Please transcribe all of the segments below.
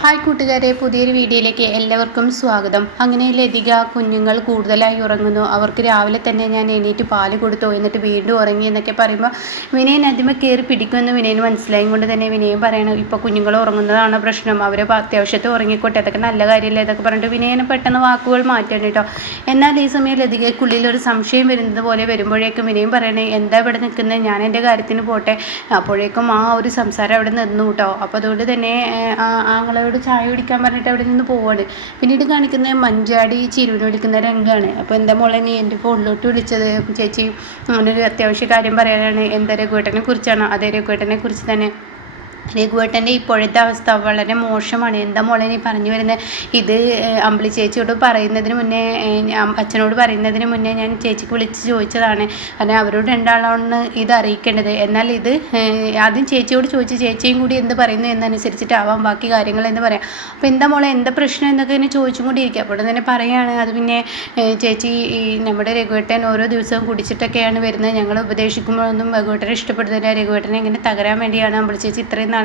Hi കൂട്ടുകാരെ, പുതിയൊരു വീഡിയോയിലേക്ക് എല്ലാവർക്കും സ്വാഗതം. അങ്ങനെ ലതിക കുഞ്ഞുങ്ങൾ കൂടുതലായി ഉറങ്ങുന്നു, അവർക്ക് രാവിലെ തന്നെ ഞാൻ എണീറ്റ് പാല് കൊടുത്തു, എന്നിട്ട് വീണ്ടും ഉറങ്ങി എന്നൊക്കെ പറയുമ്പോൾ വിനയൻ ആദ്യമേ കയറി പിടിക്കുമെന്ന് വിനയന് മനസ്സിലായും കൊണ്ട് തന്നെ വിനയൻ പറയണം, ഇപ്പോൾ കുഞ്ഞുങ്ങൾ ഉറങ്ങുന്നതാണ് പ്രശ്നം, അവരെ അത്യാവശ്യത്തെ ഉറങ്ങിക്കോട്ടെ, അതൊക്കെ നല്ല കാര്യമില്ല ഇതൊക്കെ പറഞ്ഞിട്ട് വിനയന് പെട്ടെന്ന് വാക്കുകൾ മാറ്റാൻ കേട്ടോ. എന്നാൽ ഈ സമയം ലതികയ്ക്കുള്ളിൽ ഒരു സംശയം വരുന്നത് പോലെ വരുമ്പോഴേക്കും വിനയൻ പറയണേ, എന്താ ഇവിടെ നിൽക്കുന്നത്, ഞാൻ എൻ്റെ കാര്യത്തിന് പോട്ടെ. അപ്പോഴേക്കും ആ ഒരു സംസാരം അവിടെ നിന്നു കേട്ടോ. അപ്പോൾ അതുകൊണ്ട് തന്നെ ആങ്ങളോട് ചായ കുടിക്കാൻ പറഞ്ഞിട്ട് അവിടെ നിന്ന് പോവാണ്. പിന്നീട് കാണിക്കുന്നത് മഞ്ചാടി ചിരുവിനെ വിളിക്കുന്ന രംഗമാണ്. അപ്പോൾ എന്താ മോളെ നീ എൻ്റെ ഫോണിലോട്ട് വിളിച്ചത്, ചേച്ചി അങ്ങനൊരു അത്യാവശ്യ കാര്യം പറയാനാണ്. എന്താ രഘുവേട്ടനെ കുറിച്ചാണോ? അതെ, രഘുവേട്ടനെ കുറിച്ച് തന്നെ. രഘുവേട്ടൻ്റെ ഇപ്പോഴത്തെ അവസ്ഥ വളരെ മോശമാണ്. എന്താ മോളെ നീ പറഞ്ഞു വരുന്നത്? ഇത് അമ്പിളി ചേച്ചിയോട് പറയുന്നതിന് മുന്നേ, അച്ഛനോട് പറയുന്നതിന് മുന്നേ ഞാൻ ചേച്ചിക്ക് വിളിച്ച് ചോദിച്ചതാണ്. കാരണം അവരോട് രണ്ടാളാണ് ഇത് അറിയിക്കേണ്ടത്. എന്നാൽ ഇത് ആദ്യം ചേച്ചിയോട് ചോദിച്ച് ചേച്ചിയും കൂടി എന്ത് പറയുന്നു എന്നനുസരിച്ചിട്ടാവാം ബാക്കി കാര്യങ്ങൾ എന്ന് പറയാം. അപ്പോൾ എന്താ മോളെ എന്താ പ്രശ്നം എന്നൊക്കെ ഇങ്ങനെ ചോദിച്ചും കൂടി ഇരിക്കുക. അപ്പോൾ തന്നെ പറയുകയാണ്, അത് പിന്നെ ചേച്ചി നമ്മുടെ രഘുവേട്ടൻ ഓരോ ദിവസവും കുടിച്ചിട്ടൊക്കെയാണ് വരുന്നത്. ഞങ്ങൾ ഉപദേശിക്കുമ്പോഴൊന്നും രഘുവേട്ടനെ ഇഷ്ടപ്പെടുന്നില്ല. രഘുവേട്ടനെ ഇങ്ങനെ തകരാൻ വേണ്ടിയാണ് അമ്പിളി ചേച്ചി ഇത്രയും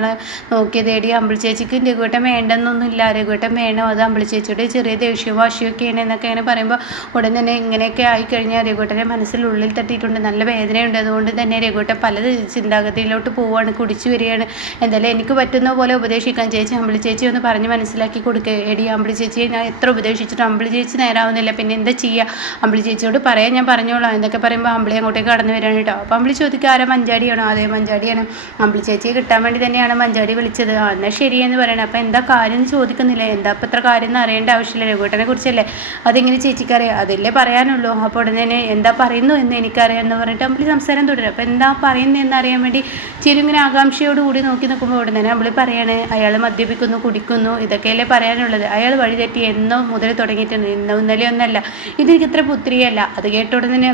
നോക്കിയതേടി. അമ്പിളി ചേച്ചിക്ക് രഘുവേട്ടൻ വേണ്ടെന്നൊന്നുമില്ല, രഘുവേട്ടൻ വേണം, അത് അമ്പിളി ചേച്ചിയുടെ ചെറിയ ദേഷ്യവും വാശിയൊക്കെയാണ് എന്നൊക്കെ ഇങ്ങനെ പറയുമ്പോൾ ഉടൻ തന്നെ ഇങ്ങനെയൊക്കെ ആയിക്കഴിഞ്ഞാൽ രഘുവേട്ടൻ്റെ മനസ്സിലുള്ളിൽ തട്ടിയിട്ടുണ്ട്, നല്ല വേദനയുണ്ട്. അതുകൊണ്ട് തന്നെ രഘുവേട്ടൻ പല ചിന്താഗതിയിലോട്ട് പോവുകയാണ്, കുടിച്ചു വരികയാണ്. എന്തായാലും എനിക്ക് പറ്റുന്ന പോലെ ഉപദേശിക്കാൻ ചേച്ചി അമ്പിളി ചേച്ചി ഒന്ന് പറഞ്ഞ് മനസ്സിലാക്കി കൊടുക്കുക. എടി അമ്പിളി ചേച്ചിയെ ഞാൻ എത്ര ഉപദേശിച്ചിട്ടും അമ്പിളി ചേച്ചി നേരാവുന്നില്ല, പിന്നെ എന്താ ചെയ്യുക, അമ്പിളി ചേച്ചിയോട് പറയാൻ ഞാൻ പറഞ്ഞോളാം എന്നൊക്കെ പറയുമ്പോൾ അമ്പിളി അങ്ങോട്ടേക്ക് കടന്നു വരികയാണ് കേട്ടോ. അപ്പോൾ അമ്പിളി ചോദിക്കുക, ആരാ? മഞ്ചാടിയാണോ? അതേ മഞ്ചാടിയാണ്, അമ്പിളി ചേച്ചിയെ കിട്ടാൻ വേണ്ടി തന്നെയാണ് മഞ്ചാടി വിളിച്ചത്. എന്നാൽ ശരിയെന്ന് പറയണം. അപ്പോൾ എന്താ കാര്യം എന്ന് ചോദിക്കുന്നില്ല, എന്താ അപ്പം ഇത്ര കാര്യം എന്ന് അറിയേണ്ട ആവശ്യമില്ല, രഘുവേട്ടനെ കുറിച്ചല്ലേ, അതിങ്ങനെ ചേച്ചിക്കറിയാം, അതല്ലേ പറയാനുള്ളൂ. അപ്പോൾ ഉടനെ തന്നെ എന്താ പറയുന്നു എന്ന് എനിക്കറിയാം എന്ന് പറഞ്ഞിട്ട് അമ്പിളി സംസാരം തുടരും. അപ്പോൾ എന്താ പറയുന്നത് എന്നറിയാൻ വേണ്ടി ചിരി ഇങ്ങനെ ആകാംക്ഷയോടുകൂടി നോക്കി നിൽക്കുമ്പോൾ ഉടനെ തന്നെ അമ്പിളി പറയാണ്, അയാൾ മദ്യപിക്കുന്നു, കുടിക്കുന്നു, ഇതൊക്കെയല്ലേ പറയാനുള്ളത്, അയാൾ വഴിതെറ്റി എന്നോ മുതൽ തുടങ്ങിയിട്ടുണ്ട്, ഇന്നലെ ഒന്നല്ല, ഇതെനിക്ക് ഇത്ര പുത്രിയല്ല. അത് കേട്ട ഉടനെ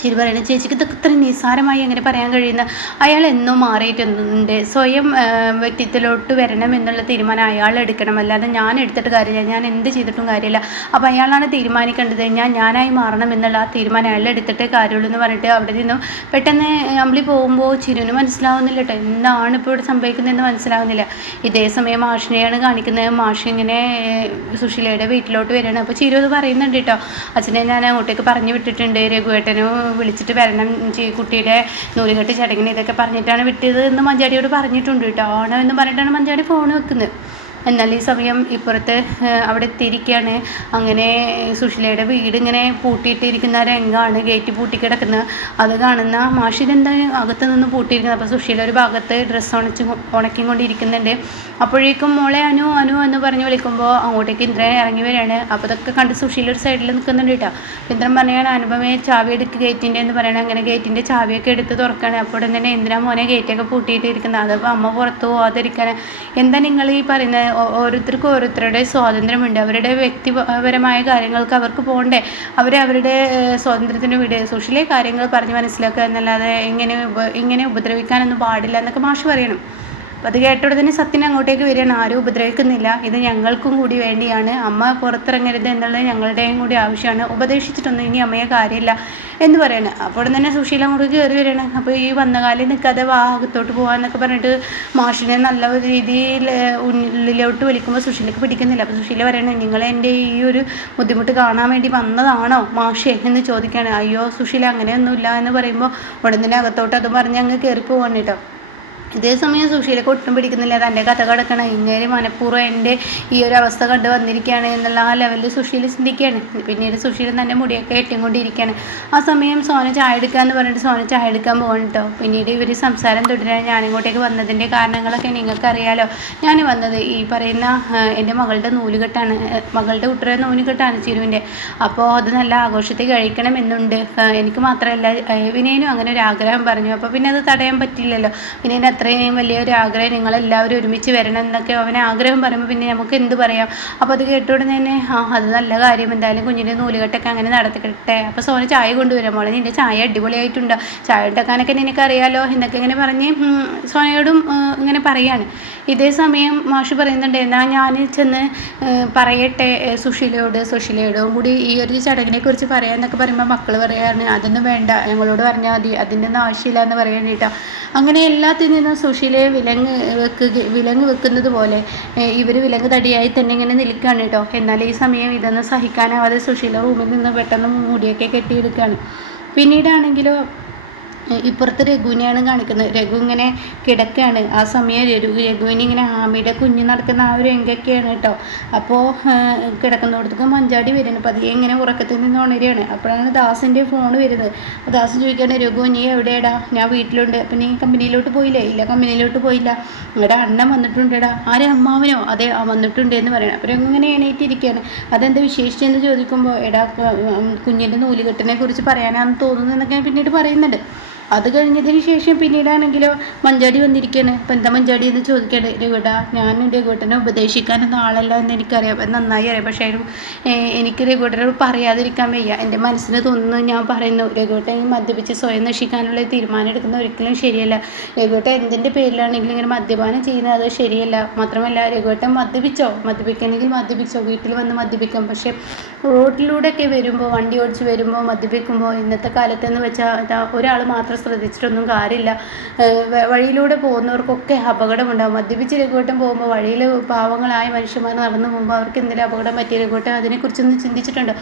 ശരി പറയണേ, ചേച്ചിക്ക് ഇതൊക്കെ ഇത്ര നിസ്സാരമായി എങ്ങനെ പറയാൻ കഴിയുന്ന, അയാൾ എന്നോ മാറിയിട്ടുണ്ട്, സ്വയം വ്യക്തിത്വത്തിലോട്ട് വരണം എന്നുള്ള തീരുമാനം അയാൾ എടുക്കണം, അല്ലാതെ ഞാൻ എടുത്തിട്ട് കാര്യമില്ല, ഞാൻ എന്ത് ചെയ്തിട്ടും കാര്യമില്ല. അപ്പോൾ അയാളാണ് തീരുമാനിക്കേണ്ടത്, ഞാനായി മാറണം എന്നുള്ള ആ തീരുമാനം അയാൾ എടുത്തിട്ടേ കാര്യമുള്ളൂ എന്ന് പറഞ്ഞിട്ട് അവിടെ നിന്നും പെട്ടെന്ന് അമ്പിളി പോകുമ്പോൾ ചിരുവിന് മനസ്സിലാവുന്നില്ല കേട്ടോ, എന്താണ് ഇപ്പോൾ ഇവിടെ സംഭവിക്കുന്നതെന്ന് മനസ്സിലാവുന്നില്ല. ഇതേ സമയം മാഷിനെയാണ് കാണിക്കുന്നത്. മാഷ് ഇങ്ങനെ സുശീലയുടെ വീട്ടിലോട്ട് വരികയാണ്. അപ്പോൾ ചിരു അത് പറയുന്നുണ്ട് കേട്ടോ, അച്ഛനെ ഞാൻ അങ്ങോട്ടേക്ക് പറഞ്ഞു വിട്ടിട്ടുണ്ട്, രഘുവേട്ടനും വിളിച്ചിട്ട് വരണം, കുട്ടിയുടെ നൂലുകെട്ട് ചടങ്ങിന് ഇതൊക്കെ പറഞ്ഞിട്ടാണ് വിട്ടത് എന്ന് മഞ്ചാടിയോട് പറഞ്ഞിട്ടുണ്ട് കേട്ടോ. ആണോ എന്ന് പറഞ്ഞിട്ടാണ് മഞ്ചാടി ഫോൺ വെക്കുന്നത്. എന്നാൽ ഈ സമയം ഇപ്പുറത്ത് അവിടെ എത്തിയിരിക്കുകയാണ്. അങ്ങനെ സുശീലയുടെ വീട് ഇങ്ങനെ പൂട്ടിയിട്ടിരിക്കുന്ന രംഗമാണ്, ഗേറ്റ് പൂട്ടിക്കിടക്കുന്നത്. അത് കാണുന്ന മാഷിതെന്താ അകത്ത് നിന്ന് പൂട്ടിയിരിക്കുന്നത്. അപ്പോൾ സുശീല ഒരു ഭാഗത്ത് ഡ്രസ്സ് ഉണക്കിക്കൊണ്ടിരിക്കുന്നുണ്ട്. അപ്പോഴേക്കും മോളെ അനു അനു എന്ന് പറഞ്ഞ് വിളിക്കുമ്പോൾ അങ്ങോട്ടേക്ക് ഇന്ദ്രൻ ഇറങ്ങി വരികയാണ്. അപ്പോൾ അതൊക്കെ കണ്ട് സുശീല ഒരു സൈഡിൽ നിൽക്കുന്നുണ്ട് കേട്ടോ. ഇന്ദ്രൻ പറയുകയാണ്, അനുപമയെ ചാവി എടുക്കുക ഗേറ്റിൻ്റെ എന്ന് പറയണം. അങ്ങനെ ഗേറ്റിൻ്റെ ചാവിയൊക്കെ എടുത്ത് തുറക്കുകയാണ്. അപ്പോൾ ഉടൻ തന്നെ എന്തിനാ മോനെ ഗേറ്റൊക്കെ പൂട്ടിയിട്ടിരിക്കുന്നത്, അതിപ്പോൾ അമ്മ പുറത്ത് പോകാതിരിക്കാൻ, എന്താ നിങ്ങൾ ഈ പറയുന്നത്, ഓരോരുത്തർക്കും ഓരോരുത്തരുടെ സ്വാതന്ത്ര്യമുണ്ട്, അവരുടെ വ്യക്തിപരമായ കാര്യങ്ങൾക്ക് അവർക്ക് പോകണ്ടേ, അവരുടെ സ്വാതന്ത്ര്യത്തിന് വിട്, സുശീലെ കാര്യങ്ങൾ പറഞ്ഞ് മനസ്സിലാക്കുക എന്നല്ലാതെ ഇങ്ങനെ ഉപദ്രവിക്കാനൊന്നും പാടില്ല എന്നൊക്കെ മാഷ് പറയണം. അപ്പോൾ അത് കേട്ടോടെ തന്നെ സത്യൻ അങ്ങോട്ടേക്ക് വരികയാണ്, ആരും ഉപദ്രവിക്കുന്നില്ല, ഇത് ഞങ്ങൾക്കും കൂടി വേണ്ടിയാണ്, അമ്മ പുറത്തിറങ്ങരുത് എന്നുള്ളത് ഞങ്ങളുടെയും കൂടി ആവശ്യമാണ്, ഉപദേശിച്ചിട്ടൊന്നും ഇനി അമ്മയെ കാര്യമില്ല എന്ന് പറയാണ്. അപ്പോൾ തന്നെ സുശീല അങ്ങോട്ട് കയറി വരികയാണ്. അപ്പോൾ ഈ വന്ന കാലം നിൽക്കാതെ അകത്തോട്ട് പോകാമെന്നൊക്കെ പറഞ്ഞിട്ട് മാഷിനെ നല്ല രീതിയിൽ ഉള്ളിലോട്ട് വലിക്കുമ്പോൾ സുശീലക്ക് പിടിക്കുന്നില്ല. അപ്പോൾ സുശീല പറയണേ, നിങ്ങൾ എൻ്റെ ഈ ഒരു ബുദ്ധിമുട്ട് കാണാൻ വേണ്ടി വന്നതാണോ മാഷേ എന്ന് ചോദിക്കുകയാണ്. അയ്യോ സുശീല അങ്ങനെയൊന്നുമില്ല എന്ന് പറയുമ്പോൾ ഉടൻ തന്നെ അകത്തോട്ട് അത് പറഞ്ഞ് അങ്ങ് കയറി പോകാൻ കേട്ടോ. ഇതേ സമയം സുശീലക്ക് ഒട്ടും പിടിക്കുന്നില്ല, തൻ്റെ കഥ കിടക്കണം, ഇങ്ങനെ മനഃപൂർവ്വം എൻ്റെ ഈ ഒരു അവസ്ഥ കണ്ട് വന്നിരിക്കുകയാണ് എന്നുള്ള ആ ലെവലിൽ സുശീല ചിന്തിക്കുകയാണ്. പിന്നീട് സുശീല തന്നെ മുടിയൊക്കെ ഏറ്റിക്കൊണ്ടിരിക്കുകയാണ്. ആ സമയം സോന ചായ എടുക്കാമെന്ന് പറഞ്ഞിട്ട് സോന ചായ എടുക്കാൻ പോകണം കേട്ടോ. പിന്നീട് ഇവർ സംസാരം തുടരാൻ, ഞാനിങ്ങോട്ടേക്ക് വന്നതിൻ്റെ കാരണങ്ങളൊക്കെ നിങ്ങൾക്കറിയാലോ. ഞാൻ വന്നത് ഈ പറയുന്ന എൻ്റെ മകളുടെ നൂലുകെട്ടാണ്, മകളുടെ കുട്ടിയുടെ നൂലുകെട്ടാണ് ചിരുവിൻ്റെ. അപ്പോൾ അത് നല്ല ആഘോഷത്തിൽ കഴിക്കണമെന്നുണ്ട്, എനിക്ക് മാത്രമല്ല വിനയനും അങ്ങനെ ഒരു ആഗ്രഹം പറഞ്ഞു. അപ്പോൾ പിന്നെ അത് തടയാൻ പറ്റില്ലല്ലോ, വിനയൻ അത്രയും വലിയൊരു ആഗ്രഹം, നിങ്ങളെല്ലാവരും ഒരുമിച്ച് വരണം എന്നൊക്കെ അവനെ ആഗ്രഹം പറയുമ്പോൾ പിന്നെ നമുക്ക് എന്ത് പറയാം. അപ്പോൾ അത് കേട്ടോടെ തന്നെ അത് നല്ല കാര്യം, എന്തായാലും കുഞ്ഞിൻ്റെ നൂലുകെട്ടൊക്കെ അങ്ങനെ നടത്തിക്കട്ടെ. അപ്പോൾ സോന ചായ കൊണ്ടുവരാം, മോളെ നിൻ്റെ ചായ അടിപൊളിയായിട്ടുണ്ട്, ചായ ഉണ്ടാക്കാനൊക്കെ നിനക്കറിയാലോ എന്നൊക്കെ ഇങ്ങനെ പറഞ്ഞ് സോനയോടും ഇങ്ങനെ പറയാണ്. ഇതേ സമയം മാഷ് പറയുന്നുണ്ട്, എന്നാൽ ഞാൻ ചെന്ന് പറയട്ടെ സുശീലയോടും കൂടി ഈ ഒരു ചടങ്ങിനെ കുറിച്ച് പറയാമെന്നൊക്കെ പറയുമ്പോൾ മക്കൾ പറയാറുണ്ട്, അതൊന്നും വേണ്ട, ഞങ്ങളോട് പറഞ്ഞാൽ മതി, അതിൻ്റെ ഒന്നും ആവശ്യമില്ല എന്ന് പറയാൻ കേട്ടോ. അങ്ങനെ എല്ലാത്തിൽ നിന്നും നിന്ന് സുശീലയെ വിലങ്ങ് വെക്കുന്നത് പോലെ ഇവർ വിലങ്ങ് തടിയായി തന്നെ ഇങ്ങനെ നിൽക്കുകയാണ് കേട്ടോ. എന്നാൽ ഈ സമയം ഇതൊന്നും സഹിക്കാനാവാതെ സുശീല റൂമിൽ നിന്ന് പെട്ടെന്ന് മുടിയൊക്കെ കെട്ടിയെടുക്കുകയാണ്. പിന്നീടാണെങ്കിലോ ഇപ്പുറത്ത് രഘുവിനെയാണ് കാണിക്കുന്നത്. രഘു ഇങ്ങനെ കിടക്കുകയാണ്. ആ സമയം രഘുവിന് ഇങ്ങനെ ആമിയുടെ കുഞ്ഞ് നടക്കുന്ന ആ ഒരു രംഗൊക്കെയാണ് കേട്ടോ. അപ്പോൾ കിടക്കുന്നിടത്തേക്ക് മഞ്ചാടി വരുന്നത് പതിയെ ഇങ്ങനെ ഉറക്കത്തിൽ നിന്ന് ഉണരുകയാണ്. അപ്പോഴാണ് ദാസിൻ്റെ ഫോൺ വരുന്നത്. അപ്പോൾ ദാസ് ചോദിക്കുകയാണ്, രഘു നീ എവിടെയാടാ? ഞാൻ വീട്ടിലുണ്ട്. അപ്പം നീ കമ്പനിയിലോട്ട് പോയില്ലേ? ഇല്ല, കമ്പനിയിലോട്ട് പോയില്ല. ഇവിടെ അണ്ണൻ വന്നിട്ടുണ്ടെടാ. ആരെ? അമ്മാവനോ? അതെ, വന്നിട്ടുണ്ട് എന്ന് പറയണം. അപ്പോൾ ഇങ്ങനെ എണീറ്റിരിക്കുകയാണ്. അതെന്താ വിശേഷിച്ചെന്ന് ചോദിക്കുമ്പോൾ എടാ കുഞ്ഞിൻ്റെ നൂലുകെട്ടിനെ കുറിച്ച് പറയാനാണെന്ന് തോന്നുന്നു എന്നൊക്കെ പിന്നീട് പറയുന്നുണ്ട്. അത് കഴിഞ്ഞതിന് ശേഷം പിന്നീടാണെങ്കിലോ മഞ്ചാടി വന്നിരിക്കുകയാണ്. അപ്പം എന്താ മഞ്ചാടി എന്ന് ചോദിക്കട്ടെ. രഘുവേട്ടാ, ഞാൻ രഘുവേട്ടനെ ഉപദേശിക്കാനൊന്നും ആളല്ല എന്ന് എനിക്കറിയാം, നന്നായി അറിയാം. പക്ഷേ എനിക്ക് രഘുവേട്ടനോട് പറയാതിരിക്കാൻ വയ്യ. എൻ്റെ മനസ്സിന് തോന്നുന്നു ഞാൻ പറയുന്നു. രഘുവേട്ടൻ മദ്യപിച്ച് സ്വയം നശിക്കാനുള്ള തീരുമാനം എടുക്കുന്നത് ഒരിക്കലും ശരിയല്ല. രഘുവേട്ടൻ എന്തിൻ്റെ പേരിലാണെങ്കിലും ഇങ്ങനെ മദ്യപാനം ചെയ്യുന്നത് അത് ശരിയല്ല. മാത്രമല്ല രഘുവേട്ടൻ മദ്യപിക്കണമെങ്കിൽ മദ്യപിച്ചോ, വീട്ടിൽ വന്ന് മദ്യപിക്കാം. പക്ഷേ റോഡിലൂടെയൊക്കെ വരുമ്പോൾ, വണ്ടി ഓടിച്ച് വരുമ്പോൾ മദ്യപിക്കുമ്പോൾ ഇന്നത്തെ കാലത്തെന്ന് വെച്ചാൽ ഒരാൾ മാത്രം ശ്രദ്ധിച്ചിട്ടൊന്നും കാര്യമില്ല. വഴിയിലൂടെ പോകുന്നവർക്കൊക്കെ അപകടമുണ്ടാകും. മദ്യപിച്ച് രഘുവേട്ടൻ പോകുമ്പോൾ വഴിയിൽ പാവങ്ങളായ മനുഷ്യന്മാർ നടന്നു പോകുമ്പോൾ അവർക്ക് എന്തെങ്കിലും അപകടം പറ്റിയ രഘുവേട്ടൻ അതിനെക്കുറിച്ചൊന്നും ചിന്തിച്ചിട്ടുണ്ട്.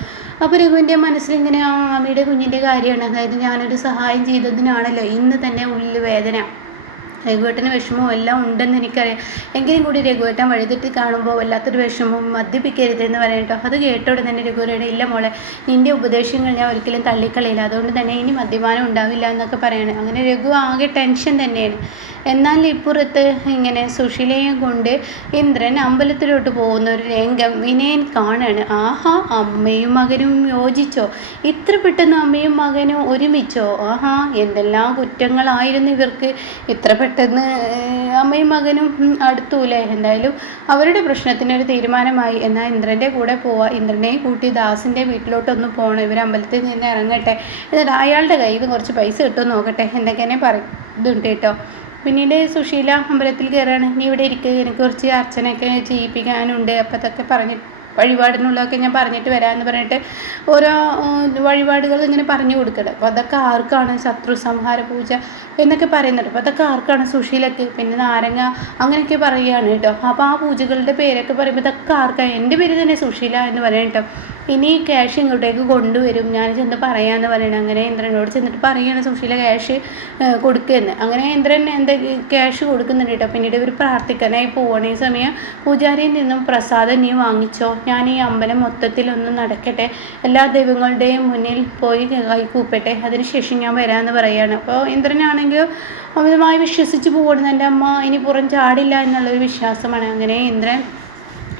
അപ്പോൾ രഘുവിൻ്റെ മനസ്സിൽ ഇങ്ങനെ ആ ആമിയുടെ കുഞ്ഞിൻ്റെ കാര്യമാണ്. അതായത് ഞാനൊരു സഹായം ചെയ്തതിനാണല്ലോ ഇന്ന് തന്നെ ഉള്ളിൽ വേദന. രഘുവേട്ടന് വിഷമവും എല്ലാം ഉണ്ടെന്ന് എനിക്കറിയാം. എങ്കിലും കൂടി രഘുവേട്ടൻ വഴിതെറ്റി കാണുമ്പോൾ വല്ലാത്തൊരു വിഷമവും മദ്യപിക്കരുതെന്ന് പറയട്ടോ. അത് കേട്ടോടെ തന്നെ രഘുവേട്ടൻ ഇല്ല മോളെ, നിൻ്റെ ഉപദേശങ്ങൾ ഞാൻ ഒരിക്കലും തള്ളിക്കളയില്ല, അതുകൊണ്ട് തന്നെ ഇനി മദ്യപാനം ഉണ്ടാവില്ല എന്നൊക്കെ പറയണം. അങ്ങനെ രഘു ആകെ ടെൻഷൻ തന്നെയാണ്. എന്നാൽ ഇപ്പുറത്ത് ഇങ്ങനെ സുശീലയും കൊണ്ട് ഇന്ദ്രൻ അമ്പലത്തിലോട്ട് പോകുന്ന ഒരു രംഗം വിനയൻ കാണാണ്. ആഹാ, അമ്മയും മകനും യോജിച്ചോ? ഇത്ര പെട്ടെന്ന് അമ്മയും മകനും ഒരുമിച്ചോ? ആഹാ, എന്തെല്ലാം കുറ്റങ്ങളായിരുന്നു ഇവർക്ക്. ഇത്ര പെട്ടെന്ന് അമ്മയും മകനും അടുത്തൂലേ? എന്തായാലും അവരുടെ പ്രശ്നത്തിനൊരു തീരുമാനമായി. എന്നാൽ ഇന്ദ്രൻ്റെ കൂടെ പോവാ. ഇന്ദ്രനെയും കൂട്ടി ദാസിൻ്റെ വീട്ടിലോട്ടൊന്ന് പോകണം. ഇവർ അമ്പലത്തിൽ നിന്ന് ഇറങ്ങട്ടെ, എന്നിട്ട് അയാളുടെ കയ്യിൽ നിന്ന് കുറച്ച് പൈസ കിട്ടുമോ നോക്കട്ടെ എന്നൊക്കെ പറയുന്നുണ്ട് കേട്ടോ. പിന്നീട് സുശീല അമ്പലത്തിൽ കയറാണ്. നീ ഇവിടെ ഇരിക്കുക, എനിക്ക് കുറച്ച് അർച്ചനയൊക്കെ ചെയ്യിപ്പിക്കാനുണ്ട്. അപ്പോൾ അതൊക്കെ വഴിപാടിനുള്ളതൊക്കെ ഞാൻ പറഞ്ഞിട്ട് വരാമെന്ന് പറഞ്ഞിട്ട് ഓരോ വഴിപാടുകൾ ഇങ്ങനെ പറഞ്ഞു കൊടുക്കണം. അപ്പോൾ അതൊക്കെ ആർക്കാണ്? ശത്രു സംഹാര പൂജ എന്നൊക്കെ പറയുന്നുണ്ട്. അപ്പോൾ അതൊക്കെ ആർക്കാണ്? സുശീലക്ക്. പിന്നെ നാരങ്ങ അങ്ങനെയൊക്കെ പറയുകയാണ് കേട്ടോ. അപ്പോൾ ആ പൂജകളുടെ പേരൊക്കെ പറയുമ്പോൾ ഇതൊക്കെ ആർക്കാണ്? എൻ്റെ പേര് തന്നെ സുശീല എന്ന് പറയാം കേട്ടോ. ഇനി ക്യാഷ് ഇങ്ങോട്ടേക്ക് കൊണ്ടുവരും, ഞാൻ ചെന്ന് പറയാമെന്ന് പറയണം. അങ്ങനെ ഇന്ദ്രനോട് ചെന്നിട്ട് പറയുകയാണ് സുശീല ക്യാഷ് കൊടുക്കുമെന്ന്. അങ്ങനെ ഇന്ദ്രൻ എന്താ ക്യാഷ് കൊടുക്കുന്നുണ്ട് കേട്ടോ. പിന്നീട് ഇവർ പ്രാർത്ഥിക്കാനായി പോവുകയാണ്. ഈ സമയം പൂജാരിയിൽ നിന്നും പ്രസാദം നീ വാങ്ങിച്ചോ, ഞാൻ ഈ അമ്പലം മൊത്തത്തിലൊന്ന് നടക്കട്ടെ, എല്ലാ ദൈവങ്ങളുടെയും മുന്നിൽ പോയി കൈകൂപ്പട്ടെ, അതിനുശേഷം ഞാൻ വരാമെന്ന് പറയുകയാണ്. അപ്പോൾ ഇന്ദ്രനാണെങ്കിൽ അമിതമായി വിശ്വസിച്ച് പോകണം. എൻ്റെ അമ്മ ഇനി പുറം ചാടില്ല എന്നുള്ളൊരു വിശ്വാസമാണ്. അങ്ങനെ ഇന്ദ്രൻ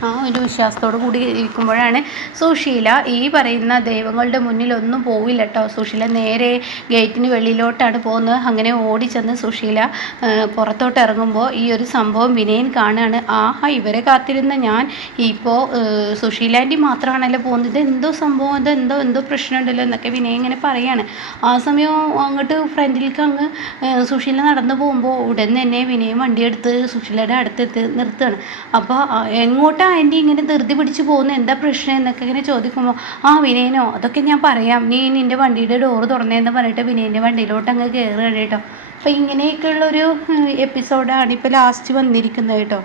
ആ ഒരു വിശ്വാസത്തോടു കൂടി ഇരിക്കുമ്പോഴാണ് സുശീല ഈ പറയുന്ന ദൈവങ്ങളുടെ മുന്നിലൊന്നും പോവില്ല കേട്ടോ. സുശീല നേരെ ഗേറ്റിന് വെളിയിലോട്ടാണ് പോകുന്നത്. അങ്ങനെ ഓടിച്ചെന്ന് സുശീല പുറത്തോട്ട് ഇറങ്ങുമ്പോൾ ഈ ഒരു സംഭവം വിനയൻ കാണുകയാണ്. ആഹാ, ഇവരെ കാത്തിരുന്ന ഞാൻ ഇപ്പോൾ സുശീല ആൻറ്റി മാത്രമാണല്ലോ പോകുന്നത്, ഇതെന്തോ സംഭവം, എന്തോ പ്രശ്നമുണ്ടല്ലോ എന്നൊക്കെ വിനയൻ ഇങ്ങനെ പറയാണ്. ആ സമയം അങ്ങോട്ട് ഫ്രണ്ടിലേക്ക് അങ്ങ് സുശീല നടന്നു പോകുമ്പോൾ ഉടൻ തന്നെ വിനയൻ വണ്ടിയെടുത്ത് സുശീലയുടെ അടുത്തെത്തി നിർത്തുകയാണ്. അപ്പോൾ എങ്ങോട്ടാണ് ആൻറ്റി ഇങ്ങനെ ധൃതി പിടിച്ച് പോകുന്നത്, എന്താ പ്രശ്നം എന്നൊക്കെ ഇങ്ങനെ ചോദിക്കുമ്പോൾ വിനയനോ, അതൊക്കെ ഞാൻ പറയാം, നീ നിൻ്റെ വണ്ടിയുടെ ഡോറ് തുറന്നതെന്ന് പറഞ്ഞിട്ട് വിനയൻ്റെ വണ്ടിയിലോട്ട് അങ്ങ് കയറുകയാണ് കേട്ടോ. അപ്പോൾ ഇങ്ങനെയൊക്കെയുള്ളൊരു എപ്പിസോഡാണ് ഇപ്പോൾ ലാസ്റ്റ് വന്നിരിക്കുന്നത് കേട്ടോ.